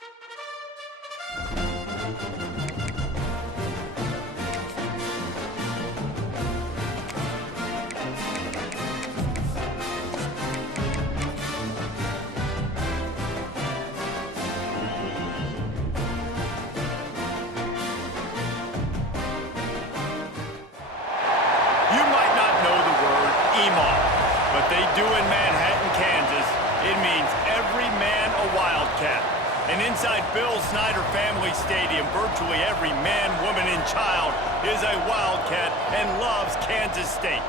You might not know the word EMAW, but they do in Manhattan, Kansas. It means every man a Wildcat. And inside Bill Snyder Family Stadium, virtually every man, woman, and child is a Wildcat and loves Kansas State.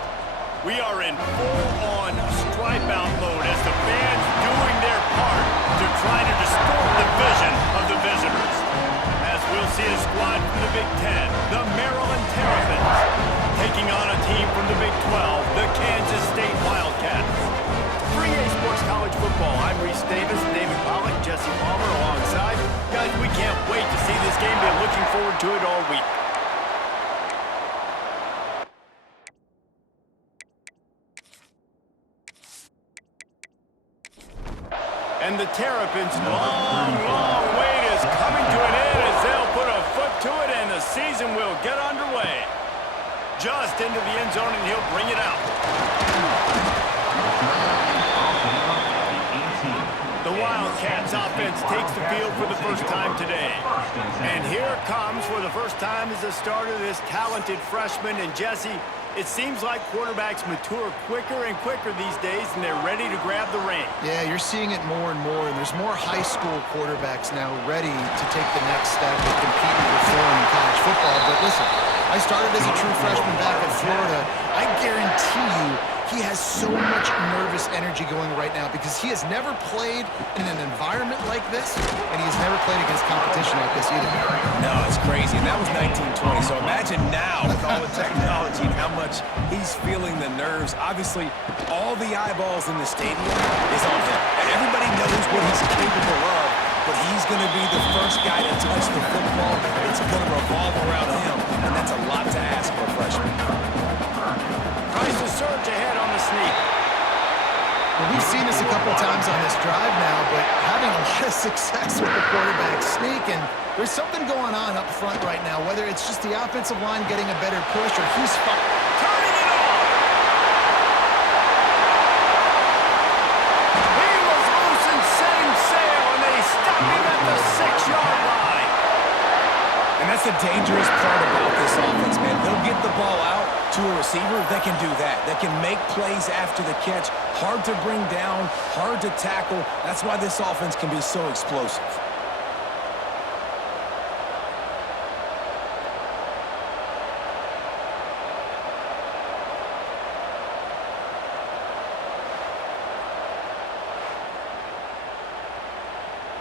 We are in full-on stripe-out mode as the fans doing their part to try to distort the vision of the visitors. As we'll see a squad from the Big Ten, the Maryland Terrapins, taking on a team from the Big 12, the Kansas State Wildcats. 3A Sports College Football, I'm Reese Davis, David Pollack, Jesse Palmer alongside. Guys, we can't wait to see this game. Been looking forward to it all week. And the Terrapins' long wait is coming to an end as they'll put a foot to it and the season will get underway. Just into the end zone, and he'll bring it out. The Wildcats offense takes the field for the first time today. And here comes for the first time as a starter this talented freshman. And Jesse, it seems like quarterbacks mature quicker and quicker these days, and they're ready to grab the reins. Yeah, you're seeing it more and more, and there's more high school quarterbacks now ready to take the next step and compete and perform in college football. But listen, I started as a true freshman back in Florida. I guarantee you he has so much nervous energy going right now because he has never played in an environment like this, and he has never played against competition like this either. No, it's crazy, and that was 1920, so imagine now with all the technology and how much he's feeling the nerves. Obviously, all the eyeballs in the stadium is on him. Everybody knows what he's capable of, but he's going to be the first guy to touch the football. It's going to revolve around him, and that's a lot to ask for a freshman. Tries to surge ahead on the sneak. Well, we've seen this a couple times on this drive now, but having a lot of success with the quarterback sneak, and there's something going on up front right now, whether it's just the offensive line getting a better push or he's turning it on. He was loose and setting sail, and they stopped him at the 6-yard line. And that's the dangerous part about this offense, man. They'll get the ball out to a receiver. They can do that. They can make plays after the catch. Hard to bring down, hard to tackle. That's why this offense can be so explosive.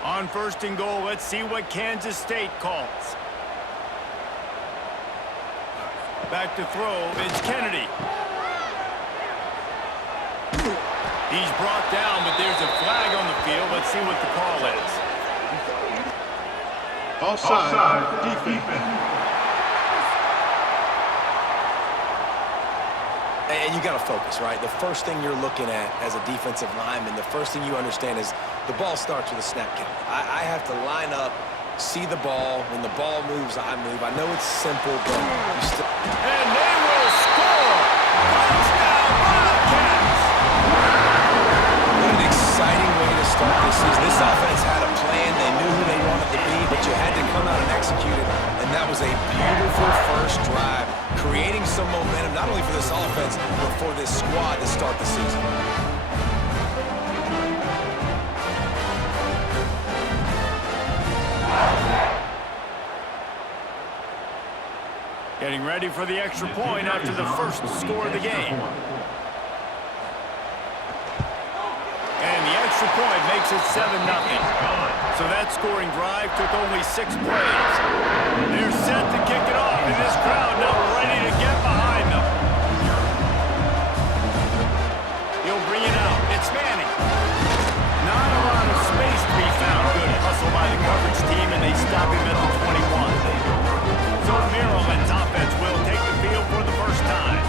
On 1st and goal, let's see what Kansas State calls. Back to throw, it's Kennedy. He's brought down, but there's a flag on the field. Let's see what the call is. Offside, defense. And you got to focus, right? The first thing you're looking at as a defensive lineman, the first thing you understand is the ball starts with a snap count. I have to line up, see the ball. When the ball moves, I move. I know it's simple, but you still... And they will score! Touchdown, Wildcats! What an exciting way to start this season. This offense had a plan. They knew who they wanted to be, but you had to come out and execute it. And that was a beautiful first drive, creating some momentum, not only for this offense, but for this squad to start the season. Getting ready for the extra point after the first score of the game. And the extra point makes it 7-0. So that scoring drive took only 6 plays. They're set to kick it off, and this crowd now ready to get behind them. He'll bring it out. It's Manning. Not a lot of space to be found. Good hustle by the coverage team, and they stop him at the 21. So Maryland's offense will take the field for the first time.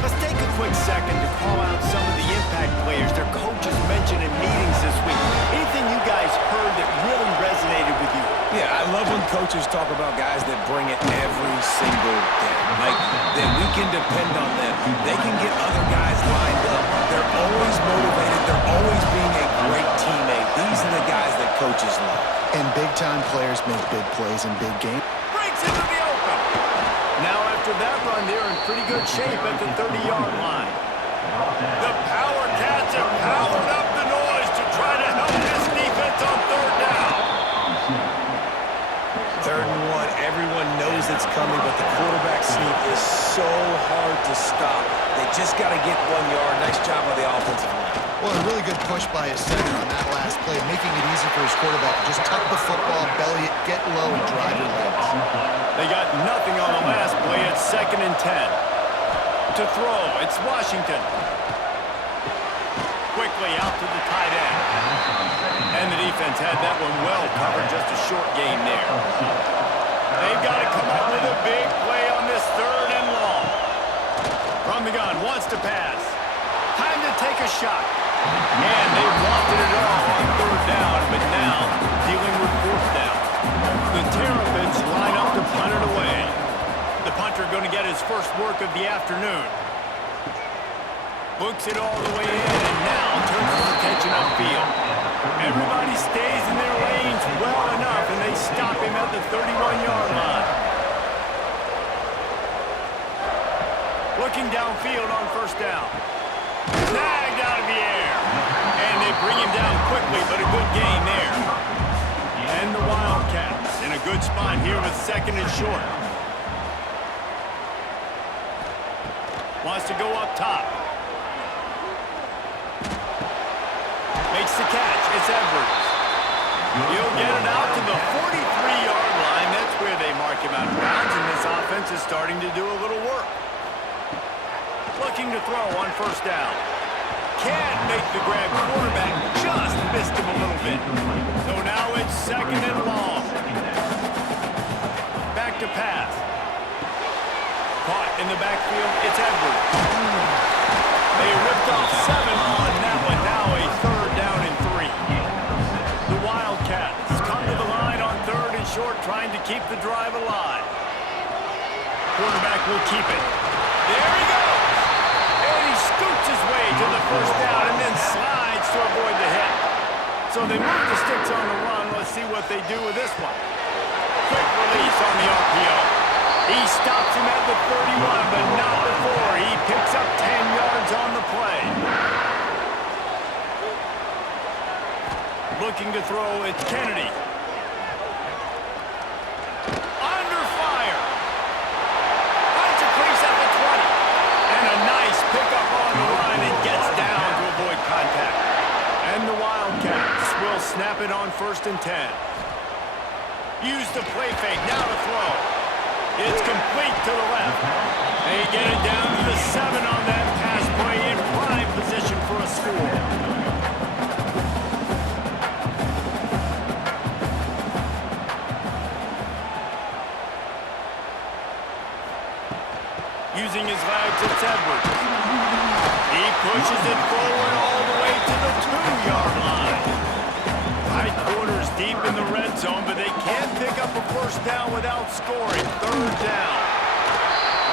Let's take a quick second to call out some of the impact players their coaches mentioned in meetings this week. Anything you guys heard that really resonated coaches talk about guys that bring it every single day. Like, that we can depend on them. They can get other guys lined up. They're always motivated. They're always being a great teammate. These are the guys that coaches love. And big-time players make big plays in big games. Breaks into the open. Now after that run, they're in pretty good shape at the 30-yard line. The Power Cats have powered up the noise to try to help this defense on third down. 3rd and 1, everyone knows it's coming, but the quarterback sneak is so hard to stop. They just got to get 1 yard. Nice job by the offensive line. Well, a really good push by his center on that last play, making it easy for his quarterback to just tuck the football, belly it, get low, and drive your legs. They got nothing on the last play. It's 2nd and 10. To throw, it's Washington. Quickly out to the tight end. And the defense had that one well covered, just a short gain there. They've got to come up with a big play on this 3rd and long. From the gun, wants to pass. Time to take a shot. And they wanted it all on 3rd down, but now dealing with 4th down. The Terrapins line up to punt it away. The punter going to get his first work of the afternoon. Looks it all the way in, and now turns his attention upfield. Everybody stays in their lanes well enough, and they stop him at the 31-yard line. Looking downfield on 1st down. Snagged out of the air. And they bring him down quickly, but a good gain there. And the Wildcats in a good spot here with 2nd and short. Wants to go up top. Makes the catch. It's Edwards. He'll get it out to the 43-yard line. That's where they mark him out of bounds, and this offense is starting to do a little work. Looking to throw on 1st down. Can't make the grab. Quarterback just missed him a little bit. So now it's 2nd and long. Back to pass. Caught in the backfield. It's Edwards. They ripped off 7 on that one. Now a 3rd down and 3. The Wildcats come to the line on 3rd and short, trying to keep the drive alive. Quarterback will keep it. There he goes. And he scoots his way to the 1st down and then slides to avoid the hit. So they move the sticks on the run. Let's see what they do with this one. Quick release on the RPO. He stops him at the 31, but not before. He picks up 10 yards on the play. Looking to throw, it's Kennedy. Under fire. Finds a crease at the 20. And a nice pickup on the line and gets down to avoid contact. And the Wildcats will snap it on 1st and 10. Use the play fake, now to throw. It's complete to the left. They get it down to the 7 on that pass play in prime position for a score. Using his legs, it's Edwards. He pushes it forward all the way to the 2-yard line. Tight quarters deep in the red zone, but they can't pick up a 1st down without scoring. 3rd down.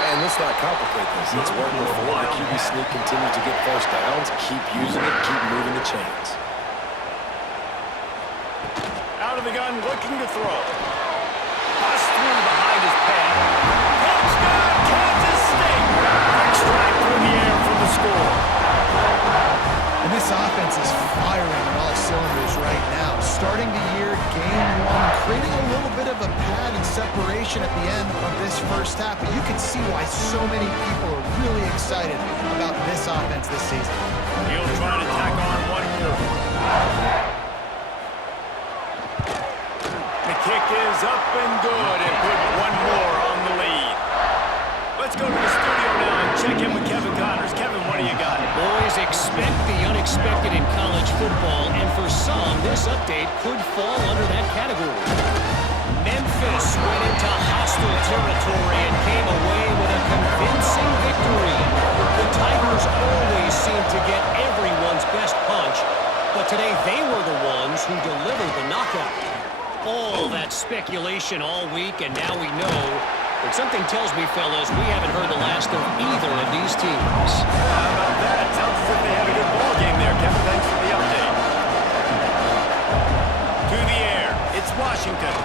And let's not complicate this. It's worked before. The QB sneak continues to get 1st downs. Keep using it. Keep moving the chains. Out of the gun, looking to throw. Bust through behind his pad. Touchdown, Kansas State. Quick strike through the air for the score. And this offense is firing on all cylinders right now. Starting the year, game 1, creating a little bit of a pad and separation at the end of this 1st half. But you can see why so many people are really excited about this offense this season. He'll try to tack on one more. The kick is up and good and put one more on the lead. Let's go to the studio now and check in with Kevin Connors. Kevin, what do you got? Boys, expect the unexpected in college football, and for some, this update could fall under that category. Memphis went into hostile territory and came away with a convincing victory. The Tigers always seem to get everyone's best punch, but today they were the ones who delivered the knockout. All that speculation all week, and now we know. But something tells me, fellas, we haven't heard the last of either of these teams. How about that? Sounds as if they have a good ball game there, Kevin. Thanks for the update. To the air. It's Washington.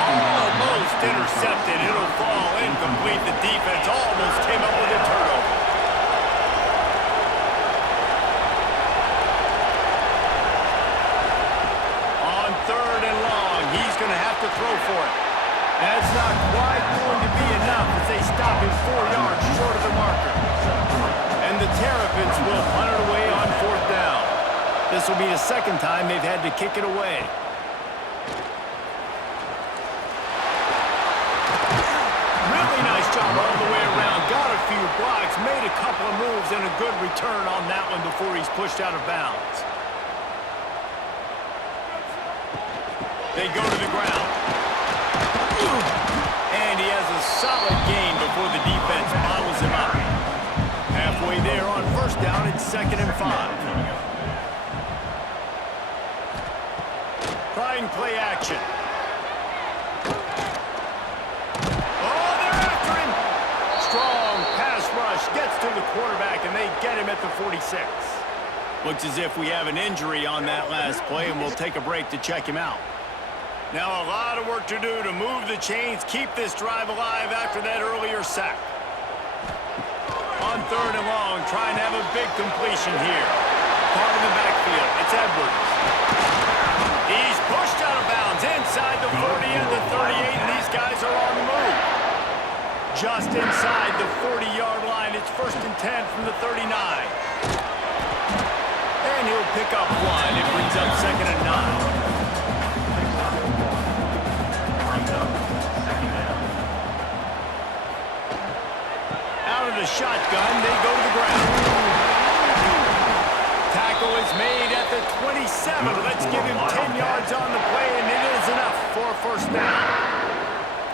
Almost intercepted. It'll fall incomplete. The defense almost came up with a turnover. On 3rd and long, he's going to have to throw for it. That's not quite going to be enough as they stop him 4 yards short of the marker. And the Terrapins will punt it away on 4th down. This will be the second time they've had to kick it away. Really nice job all the way around. Got a few blocks, made a couple of moves, and a good return on that one before he's pushed out of bounds. They go to the ground. And he has a solid gain before the defense bottles him up. Halfway there on 1st down, it's 2nd and 5. Trying play action. Oh, they're after him. Strong pass rush gets to the quarterback, and they get him at the 46. Looks as if we have an injury on that last play, and we'll take a break to check him out. Now a lot of work to do to move the chains, keep this drive alive after that earlier sack. On 3rd and long, trying to have a big completion here. Caught in the backfield. It's Edwards. He's pushed out of bounds inside the 40 and the 38, and these guys are on the move. Just inside the 40-yard line. It's 1st and 10 from the 39. And he'll pick up 1. It brings up 2nd and 9. Out of the shotgun, they go to the ground. Tackle is made at the 27. Let's give him 10 yards on the play, and it is enough for a 1st down.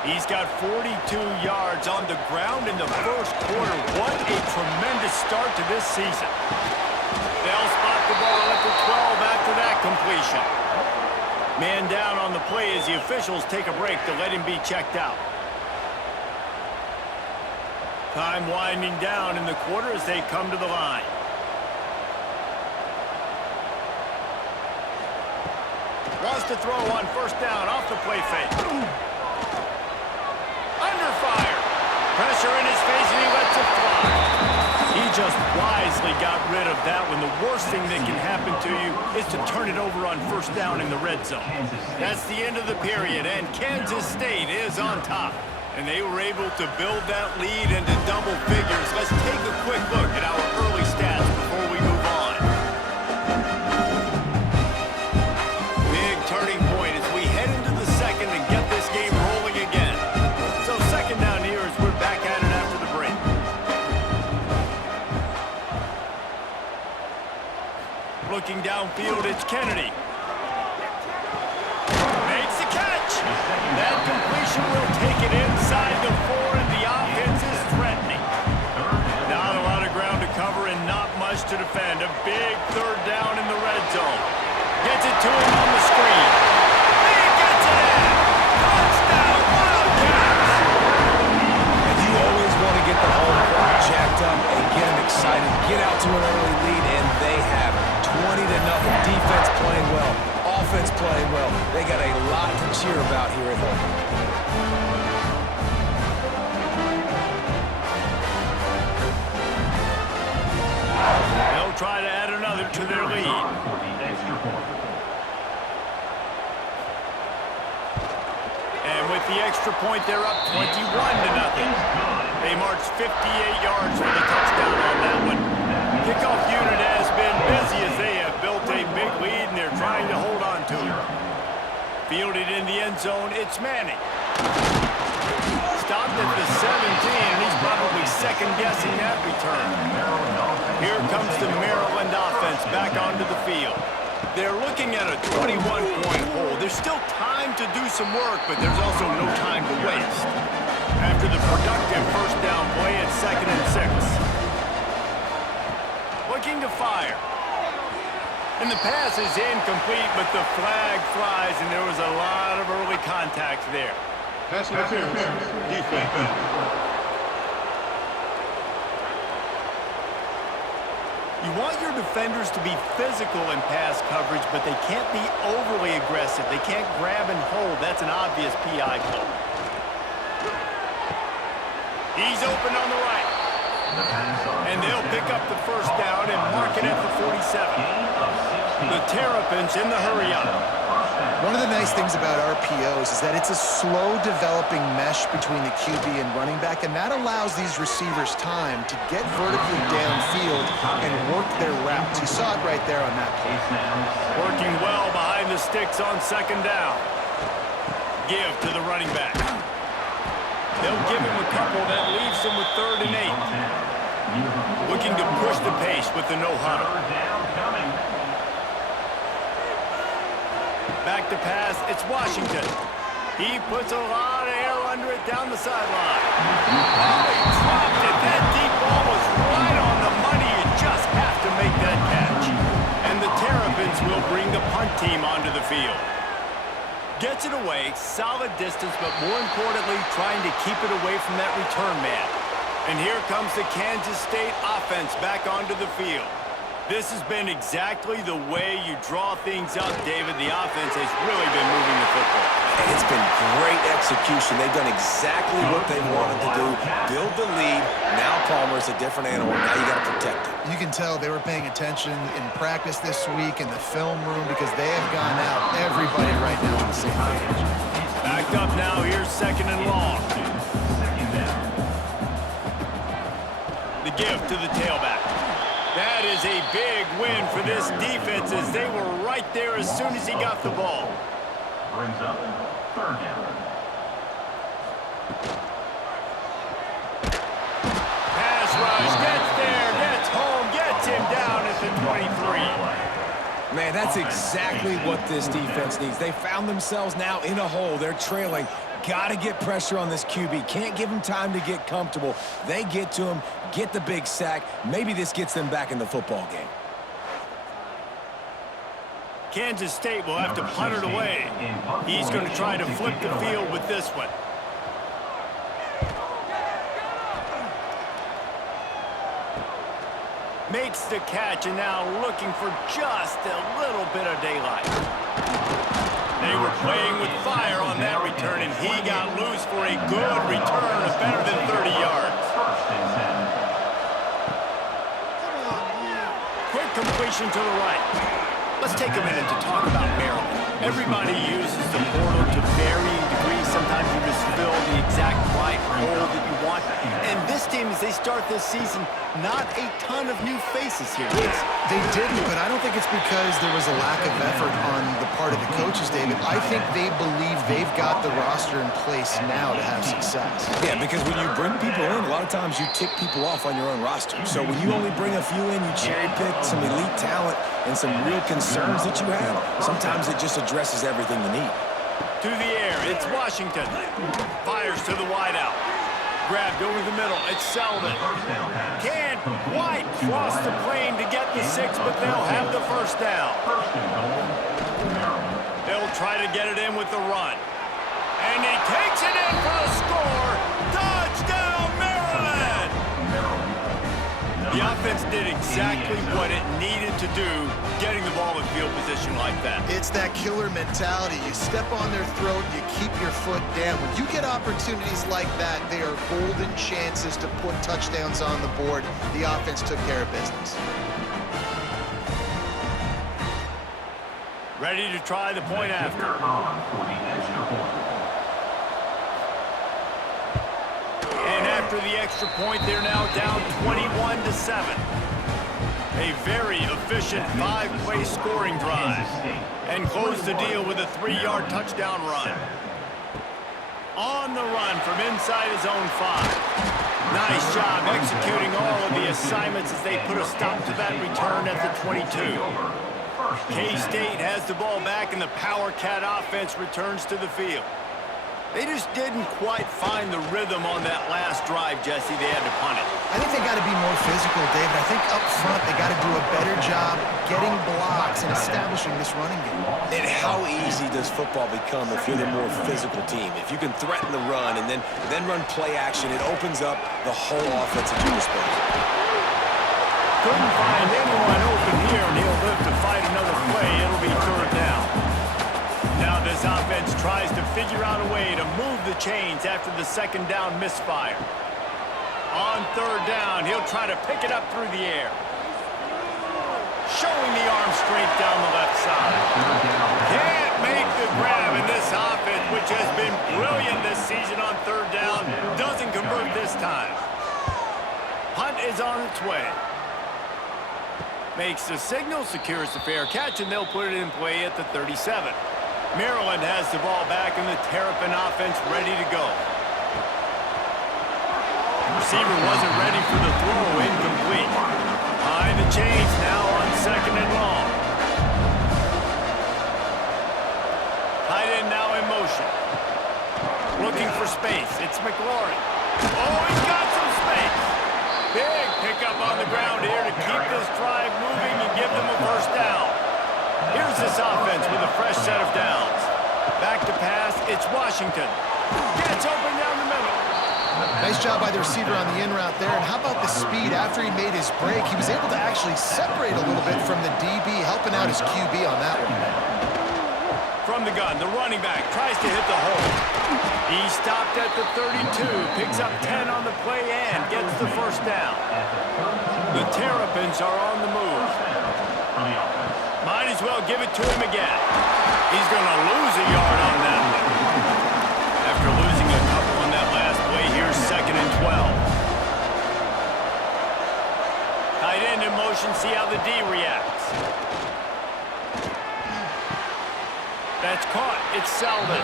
He's got 42 yards on the ground in the 1st quarter. What a tremendous start to this season. They'll spot the ball at the 12 after that completion. Man down on the play as the officials take a break to let him be checked out. Time winding down in the quarter as they come to the line. Wants to throw on 1st down off the play fake. Under fire. Pressure in his face and he lets it fly. He just wisely got rid of that one. The worst thing that can happen to you is to turn it over on 1st down in the red zone. That's the end of the period, and Kansas State is on top. And they were able to build that lead into double figures. Let's take a quick look at our early stats before we move on. Big turning point as we head into the 2nd and get this game rolling again. So 2nd down here as we're back at it after the break. Looking downfield, it's Kennedy. Makes the catch. That completion will take it inside the 4, and the offense is threatening. Not a lot of ground to cover and not much to defend. A big 3rd down in the red zone. Gets it to him on the screen. He gets it in. Touchdown, Wildcats. And you always want to get the home crowd jacked up and get them excited. Get out to an early lead, and they have 20-0. Defense playing well. Offense playing well. They got a lot to cheer about here at home. They'll try to add another to their lead. And with the extra point, they're up 21-0. They marched 58 yards for the touchdown on that one. Kickoff unit has been busy as they have built a big lead, and they're trying to hold on to it. Fielded in the end zone, it's Manning. Stopped at the 17, and he's probably second-guessing that return. Here comes the Maryland offense back onto the field. They're looking at a 21-point hole. There's still time to do some work, but there's also no time to waste. After the productive 1st down play, it's 2nd and 6. Looking to fire. And the pass is incomplete, but the flag flies, and there was a lot of early contact there. Pass interference. Defense. You want your defenders to be physical in pass coverage, but they can't be overly aggressive. They can't grab and hold. That's an obvious PI call. He's open on the right. And they'll pick up the first down and mark it at the 47. The Terrapins in the hurry-up. One of the nice things about RPOs is that it's a slow-developing mesh between the QB and running back, and that allows these receivers time to get vertically downfield and work their routes. You saw it right there on that play. Working well behind the sticks on second down. Give to the running back. They'll give him a couple that leaves him with 3rd and 8. Looking to push the pace with the no-huddle. Back to pass, it's Washington. He puts a lot of air under it down the sideline. Oh, he dropped it. That deep ball was right on the money. You just have to make that catch. And the Terrapins will bring the punt team onto the field. Gets it away, solid distance, but more importantly, trying to keep it away from that return man. And here comes the Kansas State offense back onto the field. This has been exactly the way you draw things up, David. The offense has really been moving the football. And it's been great execution. They've done exactly what they wanted to do. Build the lead. Now Palmer's a different animal. Now you got to protect him. You can tell they were paying attention in practice this week in the film room because they have gone out everybody right now on the same page. Backed up now. Here's 2nd and long. The give to the tailback. That is a big win for this defense as they were right there as soon as he got the ball. Brings up 3rd down. Pass rush, gets there, gets home, gets him down at the 23. Man, that's exactly what this defense needs. They found themselves now in a hole. They're trailing. Got to get pressure on this QB. Can't give him time to get comfortable. They get to him, get the big sack. Maybe this gets them back in the football game. Kansas State will have to punt it away. He's going to try to flip the field with this one. Makes the catch and now looking for just a little bit of daylight. They were playing with fire on that return, and he got loose for a good return of better than 30 yards. Quick completion to the right. Let's take a minute to talk about Maryland. Everybody uses the portal to varying degrees. Sometimes you just fill the exact right hole that you want. And this team, as they start this season, not a ton of new faces here. They didn't, but I don't think it's because there was a lack of effort on the part of the coaches, David. I think they believe they've got the roster in place now to have success. Yeah, because when you bring people in, a lot of times you tick people off on your own roster. So when you only bring a few in, you cherry-pick some elite talent and some real concerns that you have, sometimes it just addresses everything you need. To the air, it's Washington. Fires to the wideout. Grabbed over the middle, it's Selden. Can't quite cross the plane to get the 6, but they'll have the first down. They'll try to get it in with the run. And he takes it in for the score. Touchdown, Maryland! The offense did exactly what it needed to do, getting the ball in field position like that. It's that killer mentality. You step on their throat, you keep your foot down. When you get opportunities like that, they are golden chances to put touchdowns on the board. The offense took care of business. Ready to try the point after. And after the extra point, they're now down 21-7. A very efficient 5-play scoring drive. And close the deal with a 3-yard touchdown run. On the run from inside his own 5. Nice job executing all of the assignments as they put a stop to that return at the 22. K-State has the ball back and the Power Cat offense returns to the field. They just didn't quite find the rhythm on that last drive, Jesse. They had to punt it. I think they got to be more physical, David. I think up front they got to do a better job getting blocks and establishing this running game. And how easy does football become if you're the more physical team? If you can threaten the run and then run play action, it opens up the whole offense at your disposal. Couldn't find anyone open here, and he'll live to fight another play. It'll be third down. Now this offense tries to figure out a way to move the chains after the second down misfire. On third down, he'll try to pick it up through the air. Showing the arm strength down the left side. Can't make the grab, and this offense, which has been brilliant this season on third down, doesn't convert this time. Punt is on its way. Makes the signal, secures the fair catch, and they'll put it in play at the 37. Maryland has the ball back, and the Terrapin offense ready to go. Receiver wasn't ready for the throw, incomplete. Behind the chains now on second and long. Tight end now in motion. Looking for space. It's McLaurin. Oh, he's got some space. Big pickup on the ground here to keep this drive moving and give them a first down. Here's this offense with a fresh set of downs. Back to pass, it's Washington. Gets open down the middle. Nice job by the receiver on the in route there. And how about the speed after he made his break? He was able to actually separate a little bit from the DB, helping out his QB on that one. From the gun, the running back tries to hit the hole. He stopped at the 32, picks up 10 on the play and gets the first down. The Terrapins are on the move. Might as well give it to him again. He's going to lose a yard on that one. After losing a couple on that last play, here's second and 12. Tight end in motion, see how the D reacts. That's caught. It's Selden.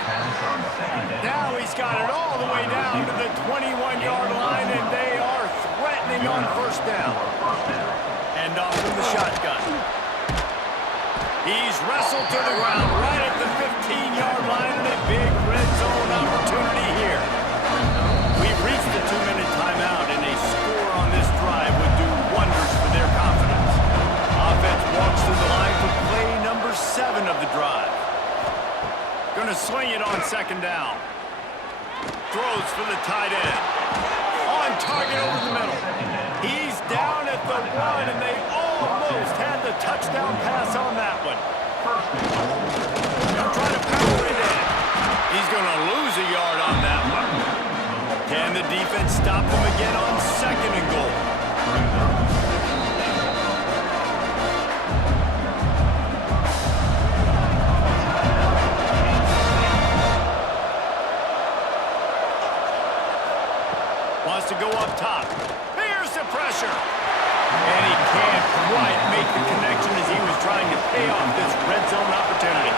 Now he's got it all the way down to the 21-yard line, and they are threatening on first down. And off from the shotgun. He's wrestled to the ground right at the 15-yard line, and a big red zone opportunity here. We've reached the 2-minute timeout, and a score on this drive would do wonders for their confidence. Offense walks to the line for play number 7 of the drive. Going to swing it on second down. Throws for the tight end. On target over the middle. He's down at the 1, and they almost had the touchdown pass on that one. They'll try to power it in. He's going to lose a yard on that one. Can the defense stop them again on second and goal? Wants to go up top. Here's the pressure. And he can't quite make the connection as he was trying to pay off this red zone opportunity.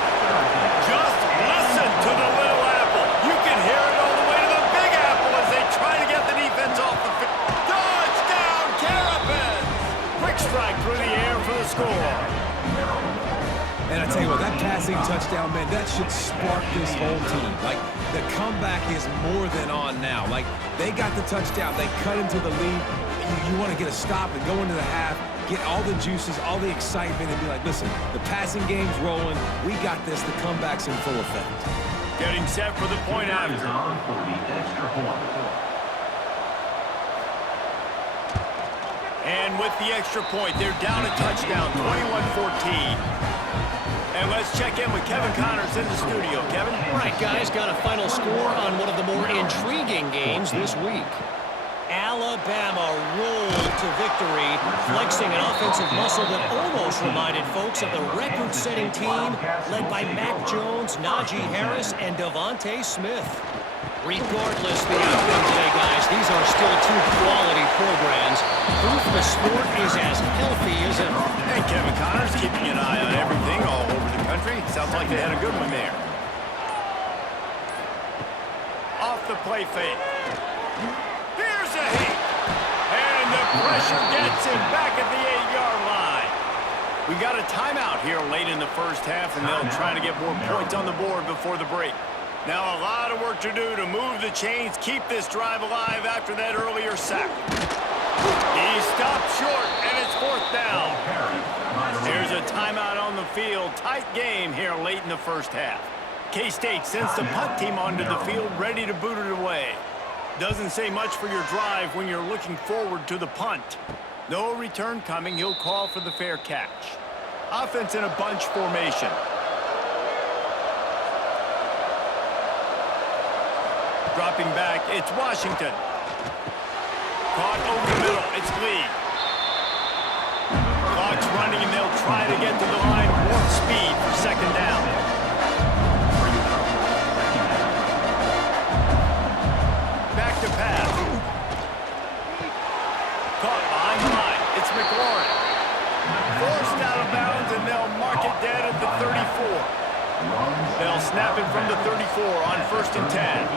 Just listen to the little apple. You can hear it all the way to the big apple as they try to get the defense off the field. Touchdown, Terrapins! Quick strike through the air for the score. And I tell you what, that passing touchdown, man, that should spark this whole team. Like, the comeback is more than on now. Like, they got the touchdown. They cut into the lead. You want to get a stop and go into the half, get all the juices, all the excitement, and be like, listen, the passing game's rolling. We got this. The comeback's in full effect. Getting set for the point after. And with the extra point, they're down a touchdown, 21-14. And let's check in with Kevin Connors in the studio. Kevin? All right, guys, got a final score on one of the more intriguing games this week. Alabama rolled to victory, flexing an offensive muscle that almost reminded folks of the record-setting team led by Mac Jones, Najee Harris, and Devontae Smith. Regardless the outcome today, guys, these are still two quality programs. Proof the sport is as healthy as ever. Hey, Kevin Connors keeping an eye on everything all over the country. Sounds like they had a good one there. Off the play fake. Here's a hit. And the pressure gets him back at the 8-yard line. We got a timeout here late in the first half, and they'll try to get more points on the board before the break. Now a lot of work to do to move the chains, keep this drive alive after that earlier sack. He stopped short, and it's 4th down. Here's a timeout on the field. Tight game here late in the first half. K-State sends the punt team onto the field, ready to boot it away. Doesn't say much for your drive when you're looking forward to the punt. No return coming. He'll call for the fair catch. Offense in a bunch formation. Dropping back, it's Washington. Caught over the middle, it's Lee. Clock's running, and they'll try to get to the line. Warp speed for 2nd down. Back to pass. Caught behind the line, it's McLaurin. Forced out of bounds, and they'll mark it dead at the 34. They'll snap it from the 34 on 1st and 10.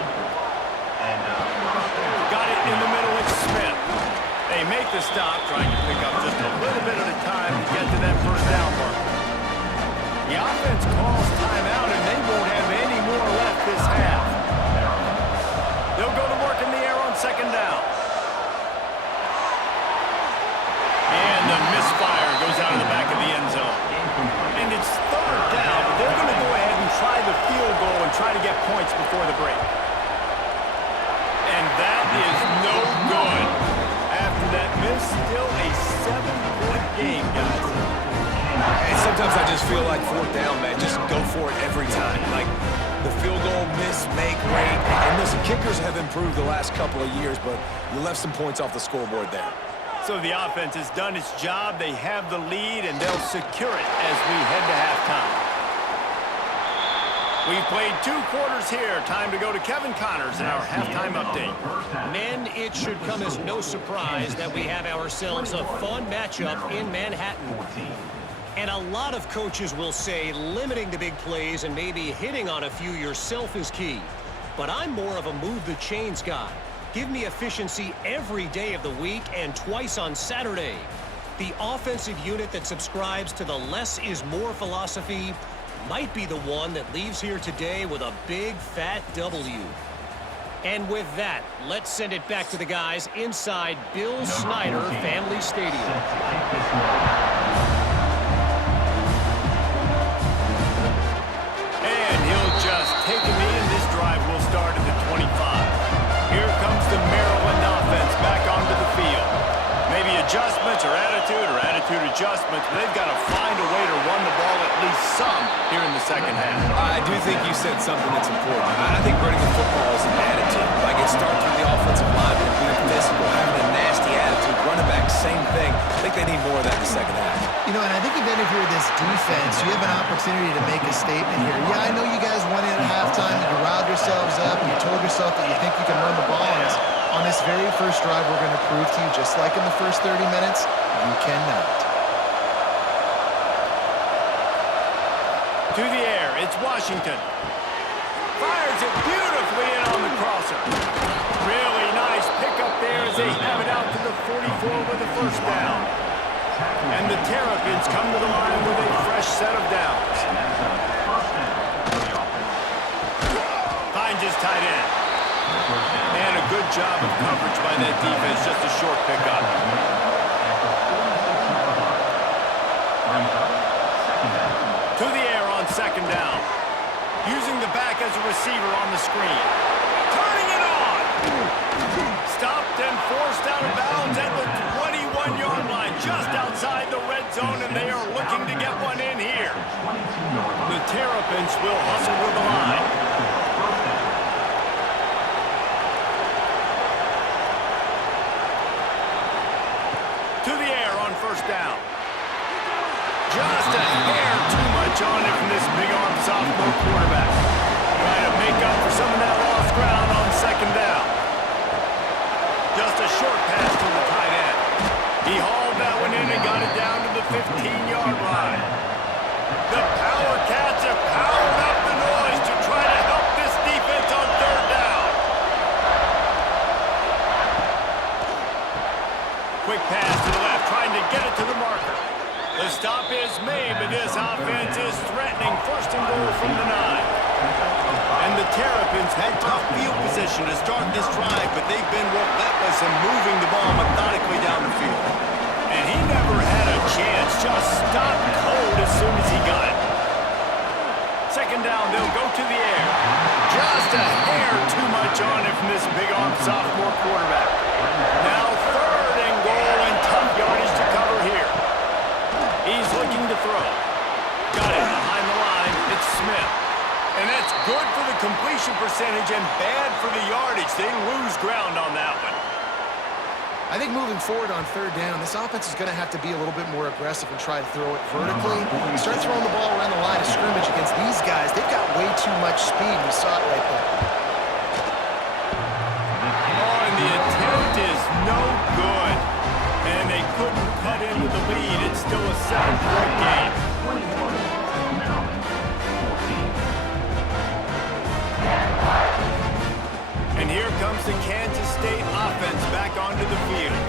Got it in the middle, it's Smith. They make the stop, trying to pick up just a little bit at a time to get to that 1st down mark. The offense calls timeout, and they won't have any more left this half. They'll go to work in the air on 2nd down. And the misfire goes out of the back of the end zone. And it's 3rd down, but they're going to go ahead and try the field goal and try to get points before the break. And that is no good. After that miss, still a 7-point game, guys. And sometimes I just feel like 4th down, man, just go for it every time. Like the field goal, miss, make, rate. And listen, kickers have improved the last couple of years, but you left some points off the scoreboard there. So the offense has done its job. They have the lead, and they'll secure it as we head to halftime. We've played 2 quarters here. Time to go to Kevin Connors in our halftime update. Men, it should come as no surprise that we have ourselves a fun matchup in Manhattan. And a lot of coaches will say limiting the big plays and maybe hitting on a few yourself is key. But I'm more of a move the chains guy. Give me efficiency every day of the week and twice on Saturday. The offensive unit that subscribes to the less is more philosophy might be the one that leaves here today with a big fat W. And with that, let's send it back to the guys inside Bill Snyder Family Stadium. And he'll just take a knee, and this drive will start at the 25. Here comes the Maryland offense back onto the field. Maybe adjustments or attitude adjustments, but they've got to find a way to run the ball at least some here in the 2nd half. I do think you said something that's important. I think running the football is an attitude. Like it starts with the offensive line being physical, having a nasty attitude. Running back, same thing. I think they need more of that in the 2nd half. You know, and I think even if you're this defense, you have an opportunity to make a statement here. Yeah, I know you guys went in at halftime and you riled yourselves up and you told yourself that you think you can run the ball on us. On this very first drive, we're going to prove to you, just like in the first 30 minutes, you cannot. To the air, it's Washington. Fires it beautifully in on the crosser. Really nice pickup there as they have it out to the 44 with the 1st down. And the Terrapins come to the line with a fresh set of downs. Finds his tight end. And a good job of coverage by that defense, just a short pickup. To the air on 2nd down. Using the back as a receiver on the screen. Turning it on! Stopped and forced out of bounds at the 21-yard line, just outside the red zone, and they are looking to get one in here. The Terrapins will hustle with the line. To the air on 1st down. Just a hair too much on it from this big-arm sophomore quarterback. Trying to make up for some of that lost ground on 2nd down. Just a short pass to the tight end. He hauled that one in and got it down to the 15-yard line. The Power Cats have powered up the noise to try to help this defense on 3rd down. Quick pass to the left, trying to get it to the marker. The stop is made, but this offense is threatening 1st and goal from the 9. And the Terrapins had tough field position to start this drive, but they've been relentless in moving the ball methodically down the field. And he never had a chance, just stopped cold as soon as he got it. Second down, they'll go to the air. Just a hair too much on it from this big-armed sophomore quarterback. Now third and goal and tough yardage to cover here. He's looking to throw. Got it behind the line. It's Smith. And that's good for the completion percentage and bad for the yardage. They lose ground on that one. I think moving forward on third down, this offense is going to have to be a little bit more aggressive and try to throw it vertically. Start throwing the ball around the line of scrimmage against these guys. They've got way too much speed. We saw it right there. Oh, and the attempt is no good. And they couldn't cut into the lead. It's still a 7-point game. And here comes the Kansas State offense back onto the field.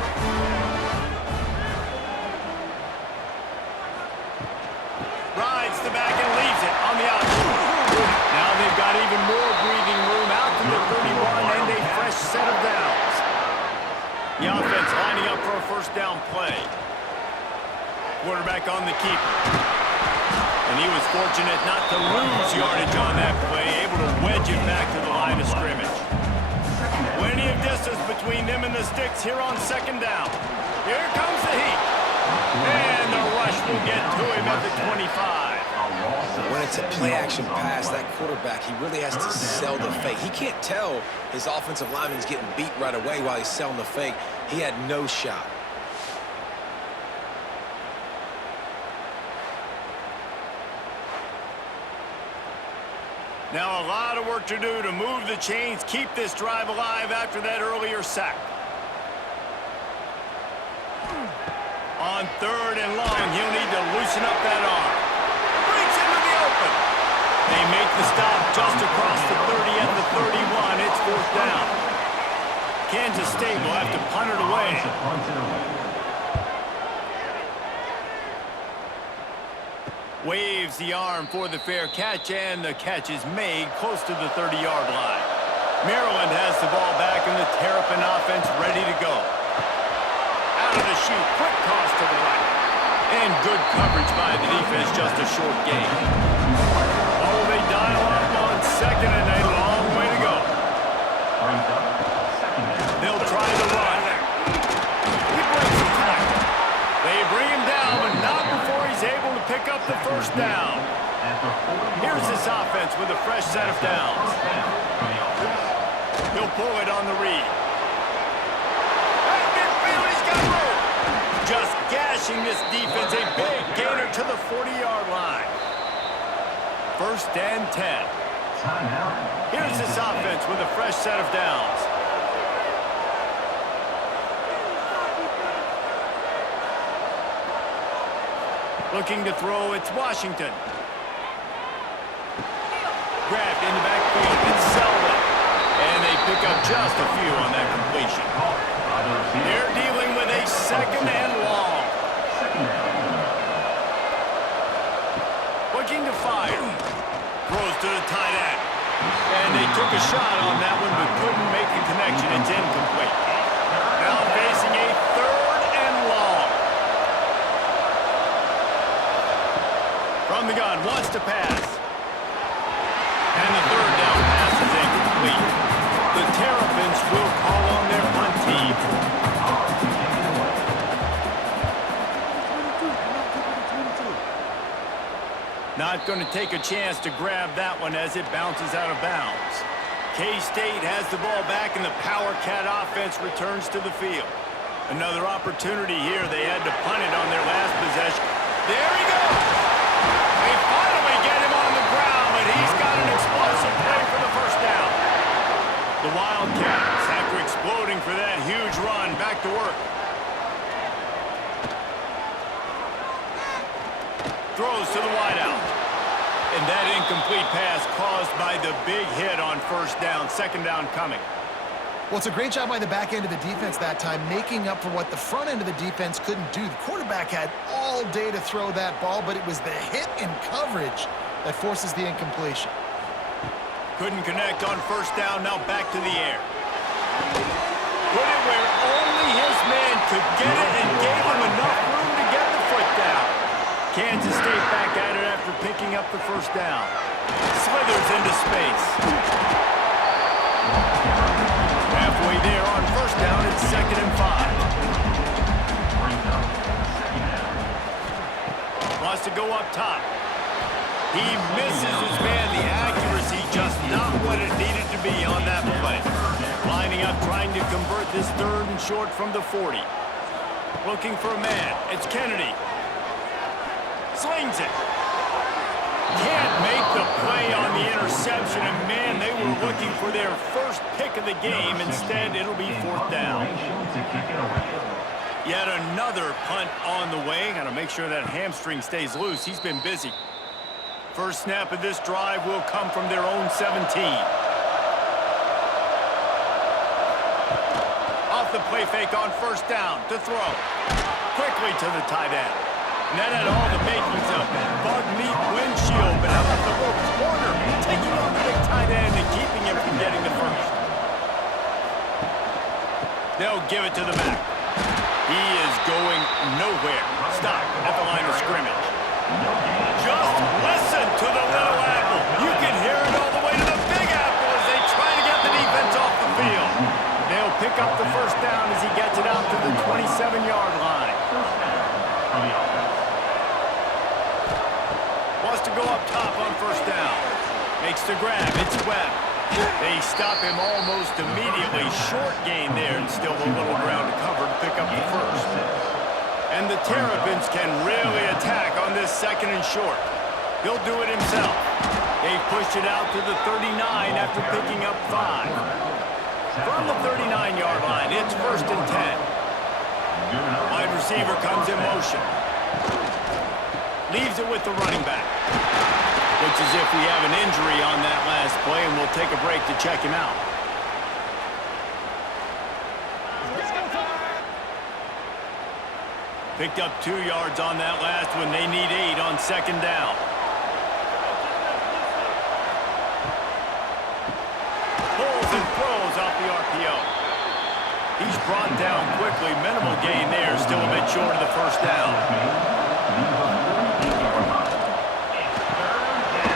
Rides the back and leaves it on the outside. Now they've got even more breathing room out to the 31 and a fresh set of downs. The offense lining up for a first down play. Quarterback on the keeper. And he was fortunate not to lose yardage on that play, able to wedge it back to the line of scrimmage. Plenty of distance between them and the sticks here on second down. Here comes the heat. And the rush will get to him at the 25. When it's a play-action pass, that quarterback, he really has to sell the fake. He can't tell his offensive lineman's getting beat right away while he's selling the fake. He had no shot. Now a lot of work to do to move the chains, keep this drive alive after that earlier sack. On third and long, he'll need to loosen up that arm. Breaks into the open. They make the stop just across the 30 and the 31. It's fourth down. Kansas State will have to punt it away. Waves the arm for the fair catch, and the catch is made close to the 30-yard line. Maryland has the ball back, and the Terrapin offense ready to go. Out of the chute, quick toss to the right. And good coverage by the defense, just a short gain. Oh, they dial up on second, and a long way to go. They'll try the run. He breaks the tackle. They bring him down, but not before he's able to pick up the first down. Here's this offense with a fresh set of downs. He'll pull it on the read. At midfield, he's got room. Just gashing this defense, a big gainer to the 40-yard line. First and 10. Here's this offense with a fresh set of downs. Looking to throw, it's Washington. Grabbed in the backfield, it's Selma. And they pick up just a few on that completion. They're dealing with a second and long. Looking to fire. Throws to the tight end. And they took a shot on that one, but couldn't make the connection. It's incomplete. Now facing a third and long. From the gun, wants to pass. And the third down pass is incomplete. The Terrapins will call on their punt team. Not going to take a chance to grab that one as it bounces out of bounds. K-State has the ball back and the Power Cat offense returns to the field. Another opportunity here. They had to punt it on their last possession. There he goes! They finally get him on the ground, but he's got an explosive play for the first down. The Wildcats, after exploding for that huge run, back to work. Throws to the wideout. And that incomplete pass caused by the big hit on first down. Second down coming. Well, it's a great job by the back end of the defense that time, making up for what the front end of the defense couldn't do. The quarterback had all day to throw that ball, but it was the hit and coverage that forces the incompletion. Couldn't connect on first down, now back to the air. Put it where only his man could get it and gave him enough room to get the foot down. Kansas State back at it after picking up the first down. Slithers into space. Halfway there on first down, it's 2nd and 5. Wants to go up top. He misses his man. The accuracy just not what it needed to be on that play. Lining up, trying to convert this 3rd and short from the 40. Looking for a man. It's Kennedy. Slings it. Can't make the play on the interception, and man, they were looking for their first pick of the game. Instead, it'll be 4th down. Yet another punt on the way. Got to make sure that hamstring stays loose. He's been busy. First snap of this drive will come from their own 17. Off the play fake on first down to throw. Quickly to the tight end. And that had all the makings of bug meat windshield, but how about the little corner taking on the big tight end and keeping him from getting the first? They'll give it to the back. He is going nowhere. Stop at the line of scrimmage. Just listen to the little apple. You can hear it all the way to the big apple as they try to get the defense off the field. They'll pick up the first down as he gets it out to the 27-yard line. Wants to go up top on first down. Makes the grab. It's Webb. They stop him almost immediately. Short gain there and still a little ground to cover to pick up the first. And the Terrapins can really attack on this 2nd and short. He'll do it himself. They pushed it out to the 39 after picking up 5. From the 39-yard line, it's 1st and 10. Wide receiver comes in motion. Leaves it with the running back. Looks as if we have an injury on that last play, and we'll take a break to check him out. Picked up 2 yards on that last one. They need 8 on 2nd down. Pulls and throws off the RPO. He's brought down quickly. Minimal gain there. Still a bit short of the first down.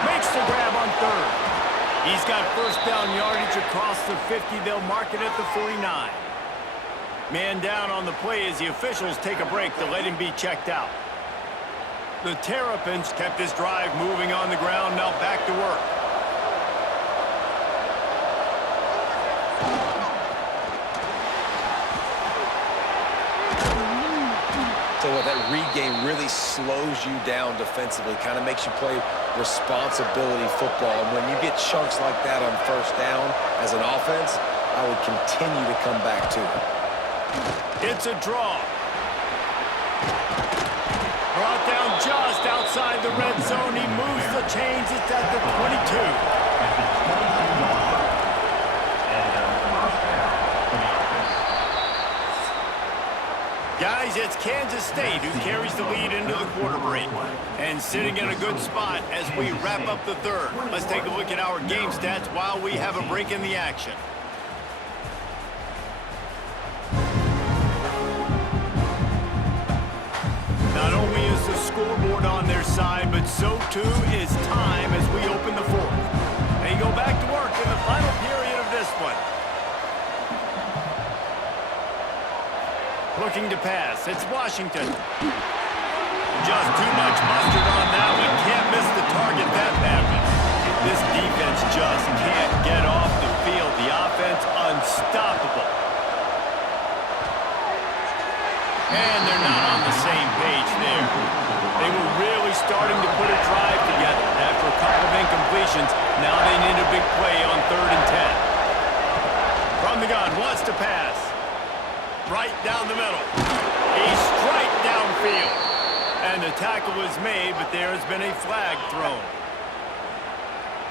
Makes the grab on 3rd. He's got first down yardage across the 50. They'll mark it at the 49. Man down on the play as the officials take a break to let him be checked out. The Terrapins kept this drive moving on the ground. Now back to work. So what, that read game really slows you down defensively, kind of makes you play responsibility football. And when you get chunks like that on first down as an offense, I would continue to come back to it. It's a draw. Brought down just outside the red zone. He moves the chains. It's at the 22. Guys, it's Kansas State who carries the lead into the quarter break. And sitting in a good spot as we wrap up the 3rd. Let's take a look at our game stats while we have a break in the action. Not only is the scoreboard on their side, but so too is time as we open the 4th. They go back to work in the final period of this one. Looking to pass. It's Washington. Just too much mustard on that one. Can't miss the target that badly. This defense just can't get off the field. The offense unstoppable. And they're not on the same page there. They were really starting to put a drive together. After a couple of incompletions, now they need a big play on 3rd and 10. From the gun, wants to pass. Right down the middle. A strike downfield. And the tackle is made, but there has been a flag thrown.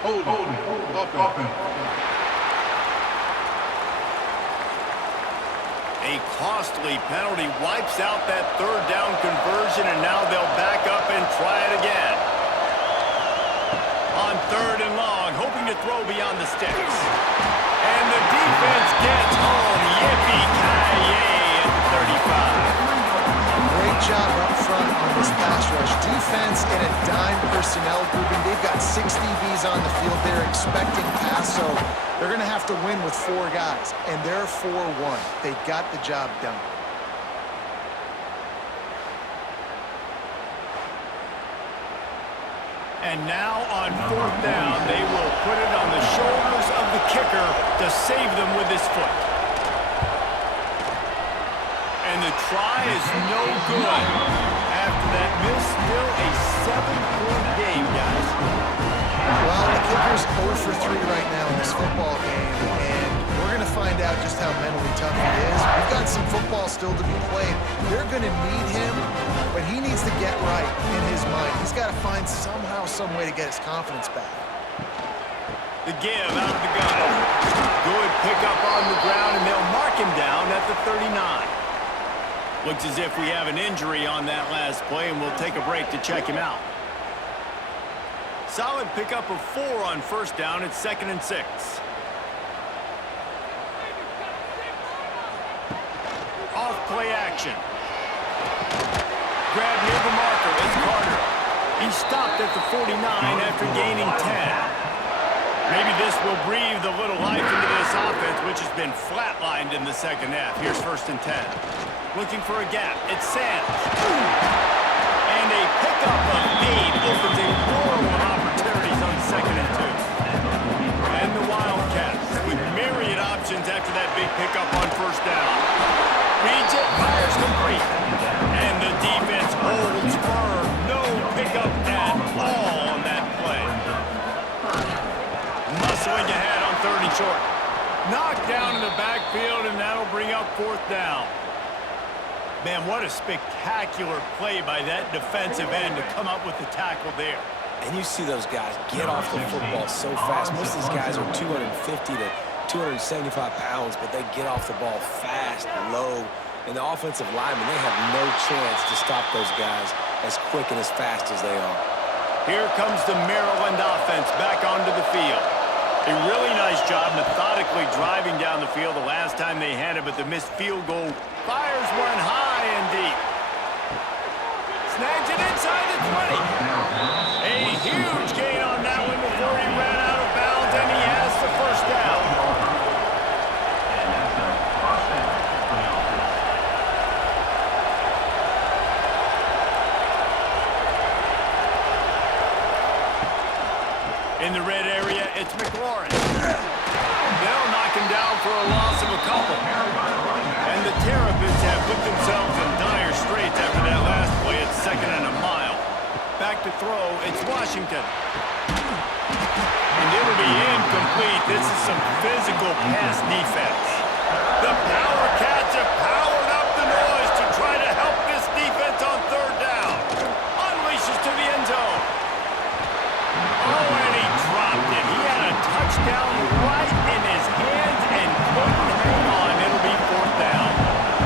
Hold. A costly penalty wipes out that 3rd down conversion, and now they'll back up and try it again. On 3rd and long, hoping to throw beyond the sticks. And the defense gets home. Yippee-ki-yay at the 35. Great job up front on this pass rush. Defense in a dime personnel grouping. They've got 6 DBs on the field. They're expecting pass, so they're going to have to win with 4 guys. And they're 4-1. They got the job done. And now on 4th down, they will put it on the shoulders of the kicker to save them with his foot. And the try is no good. After that miss, still a 7-point game, guys. Well, the kicker's 0 for 3 right now in this football game, and we're going to find out just how mentally tough he is. We've got some football still to be played. They're going to need him, but he needs to get right in his mind. He's got to find somehow, some way to get his confidence back. The give out of the gun. Good pickup on the ground, and they'll mark him down at the 39. Looks as if we have an injury on that last play, and we'll take a break to check him out. Solid pickup of 4 on 1st down. It's 2nd and 6. Off play action. Grab near the marker is Carter. He stopped at the 49 after gaining 10. Maybe this will breathe a little life into this offense, which has been flatlined in the 2nd half. Here's 1st and 10. Looking for a gap. It's Sands. And a pickup of 8 opens a world of opportunities on 2nd and 2. And the Wildcats with myriad options after that big pickup on 1st down. Reads it, fires complete. And the defense holds firm. No pickup at all on that play. Muscling ahead on 3rd and short. Knocked down in the backfield, and that'll bring up 4th down. Man, what a spectacular play by that defensive end to come up with the tackle there. And you see those guys get off the football so fast. Most of these guys are 250 to 275 pounds, but they get off the ball fast, low. And the offensive linemen, they have no chance to stop those guys as quick and as fast as they are. Here comes the Maryland offense back onto the field. A really nice job methodically driving down the field the last time they had it, but the missed field goal fires one high and deep. Snags it inside the 20. A huge gain on that one before he ran out of bounds, and he has the 1st down. In the red area, it's McLaurin. They'll knock him down for a loss of a couple. And the Terrapins have put themselves in dire straits after that last play. It's 2nd and a mile. Back to throw, it's Washington. And it'll be incomplete. This is some physical pass defense. The Power Cats have powered up the noise to try to help this defense on 3rd down. Unleashes to the end zone. Oh, and he dropped it. He had a touchdown right in his hands and couldn't hang on. It'll be 4th down.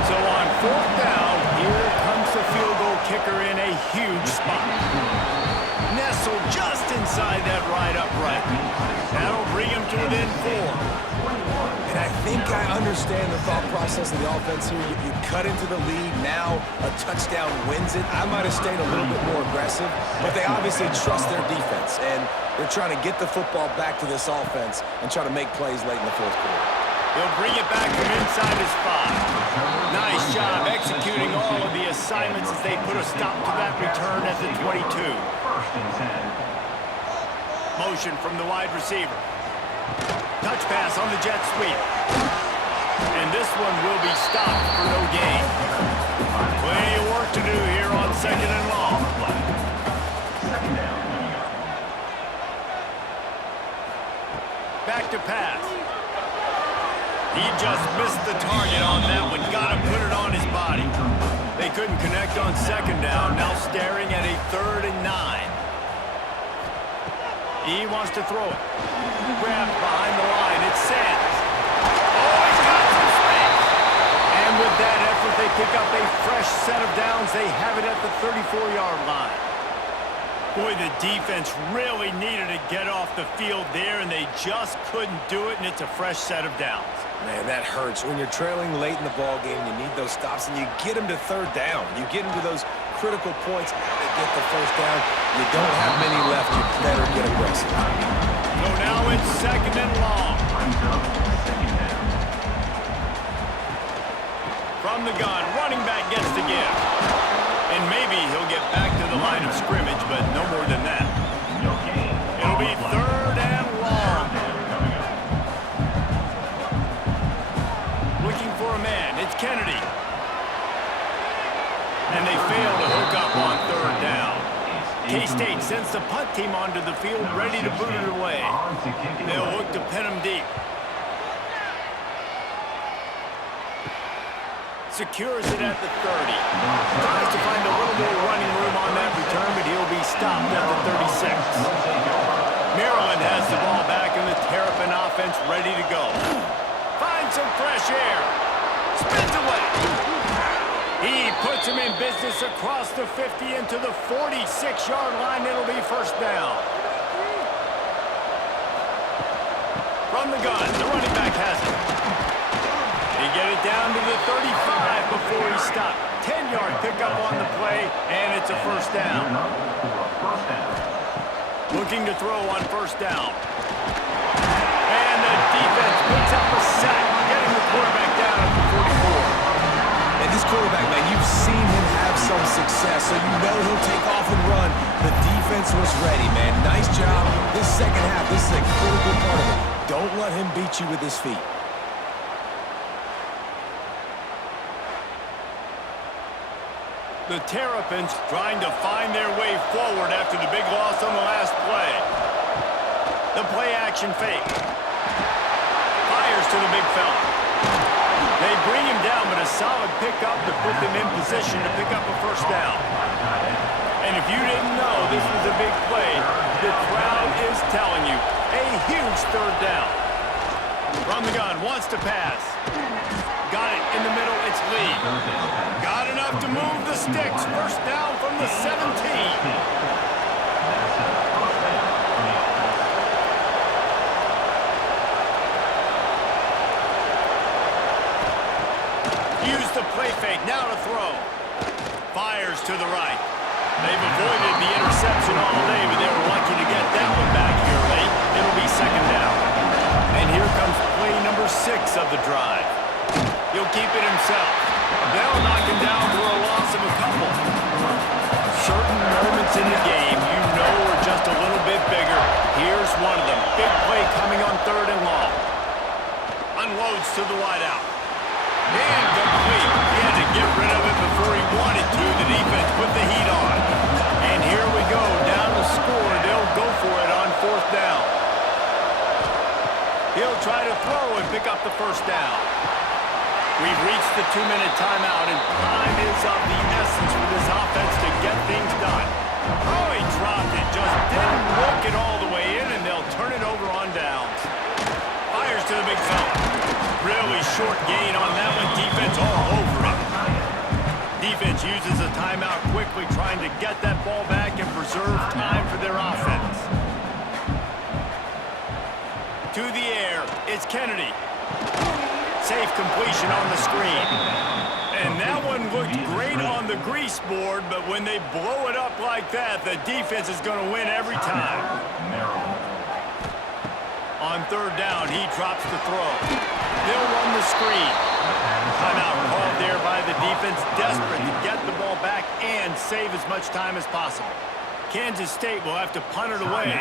So on 4th down, here comes the field goal kicker in a huge spot. Nestled just inside that right upright. That'll bring him to within 4. And I think I understand the thought process of the offense here. You cut into the lead. Now a touchdown wins it. I might have stayed a little bit more aggressive, but they obviously trust their defense, and they're trying to get the football back to this offense and try to make plays late in the 4th quarter. They'll bring it back from inside his 5. Nice job executing all of the assignments as they put a stop to that return at the 22. Motion from the wide receiver. Touch pass on the jet sweep. And this one will be stopped for no gain. Plenty of work to do here on 2nd and long. Back to pass. He just missed the target on that one. Got to put it on his body. They couldn't connect on 2nd down. Now staring at a 3rd and 9. He wants to throw it. Grabbed behind the line. It's Sands. Oh, he's got some space. And with that effort, they pick up a fresh set of downs. They have it at the 34-yard line. Boy, the defense really needed to get off the field there, and they just couldn't do it, and it's a fresh set of downs. Man, that hurts. When you're trailing late in the ball game, you need those stops, and you get them to third down. You get them to those critical points to get the first down. You don't have many left. You better get aggressive. So now it's 2nd and long. From the gun, running back gets the give. And maybe he'll get back to the line of scrimmage, but no more than that. It'll be 3rd and long. Looking for a man. It's Kennedy. And they fail to hook up on 3rd down. K-State sends the punt team onto the field, ready to boot it away. They'll look to pin him deep. Secures it at the 30. Tries to find a little more running room on that return, but he'll be stopped at the 36. Maryland has the ball back, and the Terrapin offense ready to go. Finds some fresh air. Spins away. He puts him in business across the 50 into the 46-yard line. It'll be 1st down. From the gun, the running back has it. They get it down to the 35 before he stopped. 10-yard pickup on the play, and it's a 1st down. Looking to throw on 1st down. And the defense picks up a sack, getting the quarterback down at the 44. And this quarterback, man, you've seen him have some success, so you know he'll take off and run. The defense was ready, man. Nice job. This second half, this is a critical part of it. Don't let him beat you with his feet. The Terrapins trying to find their way forward after the big loss on the last play. The play-action fake. Fires to the big fella. They bring him down, but a solid pickup to put them in position to pick up a 1st down. And if you didn't know this was a big play, the crowd is telling you, a huge 3rd down. From the gun, wants to pass. Got it in the middle, it's Lee. Got enough to move the sticks. 1st down from the 17. Use the play fake, now to throw. Fires to the right. They've avoided the interception all day, but they were lucky to get that one back here late. It'll be 2nd down. And here comes play number 6 of the drive. He'll keep it himself. They'll knock him down for a loss of a couple. Certain moments in the game you know are just a little bit bigger. Here's one of them. Big play coming on 3rd and long. Unloads to the wideout. And complete. He had to get rid of it before he wanted to. The defense put the heat on. And here we go. Down to score. They'll go for it on 4th down. He'll try to throw and pick up the 1st down. We've reached the 2-minute timeout, and time is of the essence for this offense to get things done. Oh, he dropped it. Just didn't work it all the way in, and they'll turn it over on downs. Fires to the big fella. Really short gain on that one. Defense all over it. Defense uses a timeout quickly, trying to get that ball back and preserve time for their offense. To the air, it's Kennedy. Safe completion on the screen. And that one looked great on the grease board, but when they blow it up like that, the defense is going to win every time. On 3rd down, he drops the throw. They'll run the screen. Timeout called there by the defense, desperate to get the ball back and save as much time as possible. Kansas State will have to punt it away.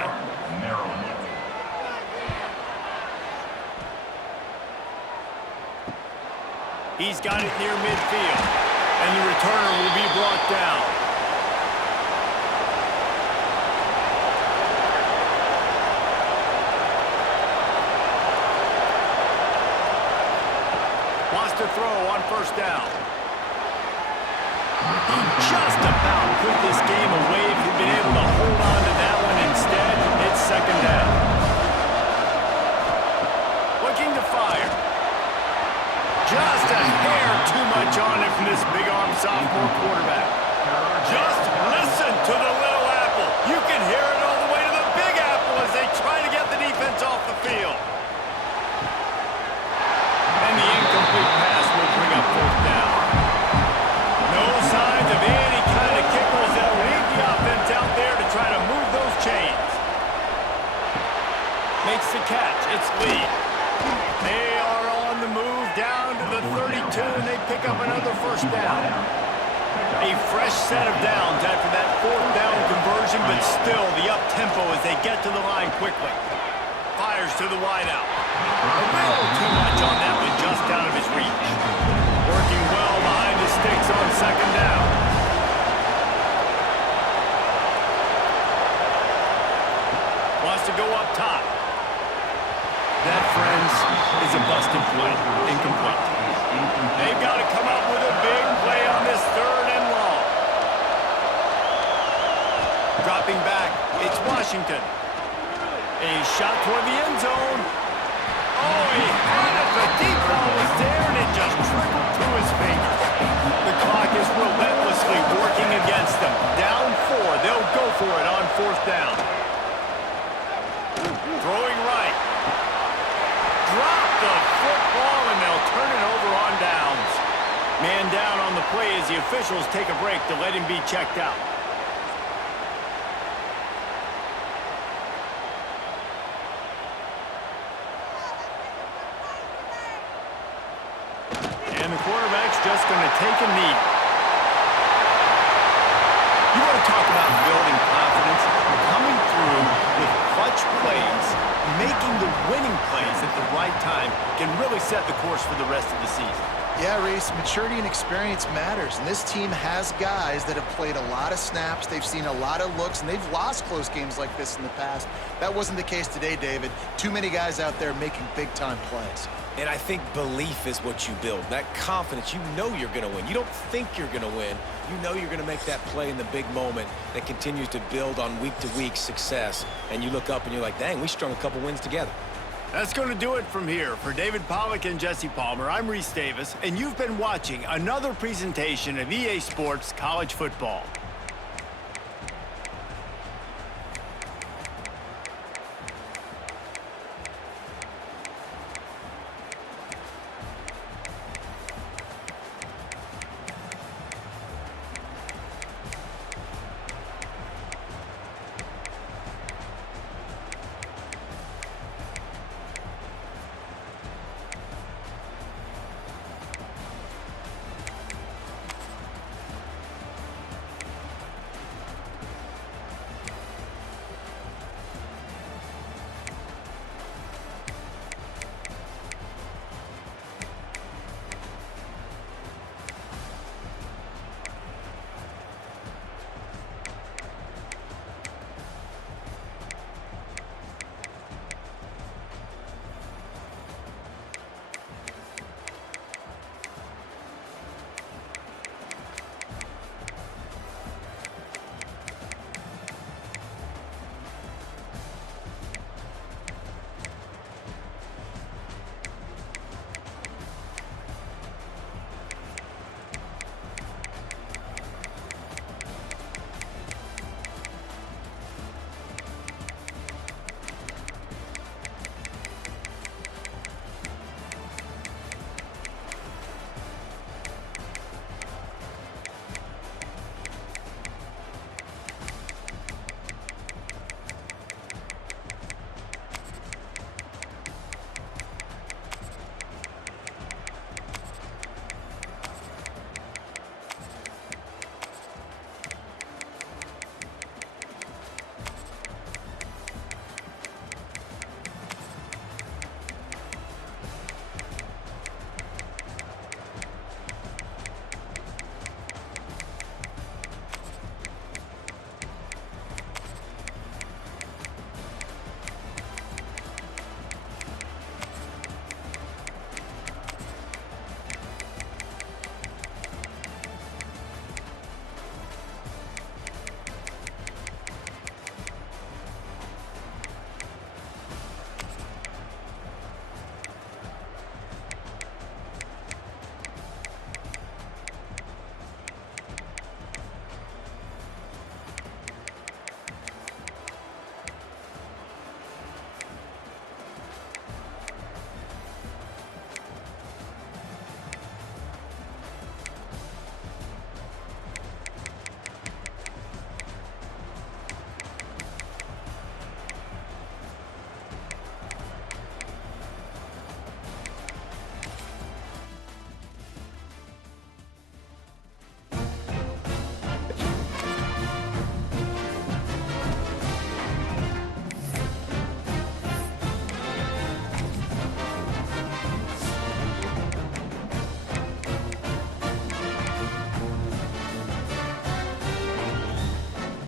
He's got it near midfield, and the returner will be brought down. Wants to throw on 1st down. He just about put this game away if he'd been able to hold on to that one. Instead, it's 2nd down. Looking to fire. Just a hair too much on it from this big-arm sophomore quarterback. Just listen to the little apple. You Makes the catch. It's Lee. They are on the move down to the 32, and they pick up another first down. A fresh set of downs after that fourth down conversion, but still the up-tempo as they get to the line quickly. Fires to the wideout. A little too much on that one, just out of his reach. Working well behind the sticks on second down. Wants to go up top. That, friends, is a busted play. Incomplete. They've got to come up with a big play on this third and long. Dropping back, it's Washington. A shot toward the end zone. Oh, he had it. The deep ball was there, and it just trickled through his fingers. The clock is relentlessly working against them. Down 4. They'll go for it on fourth down. Throwing right. Drop the football, and they'll turn it over on downs. Man down on the play as the officials take a break to let him be checked out. And the quarterback's just going to take a knee. You want to talk about building confidence? Coming through with clutch plays, making the winning plays at the right time can really set the course for the rest of the season. Yeah, Reese, maturity and experience matters, and this team has guys that have played a lot of snaps, they've seen a lot of looks, and they've lost close games like this in the past. That wasn't the case today, David. Too many guys out there making big-time plays. And I think belief is what you build. That confidence, you know you're going to win. You don't think you're going to win. You know you're going to make that play in the big moment that continues to build on week-to-week success. And you look up and you're like, dang, we strung a couple wins together. That's going to do it from here. For David Pollack and Jesse Palmer, I'm Reese Davis, and you've been watching another presentation of EA Sports College Football.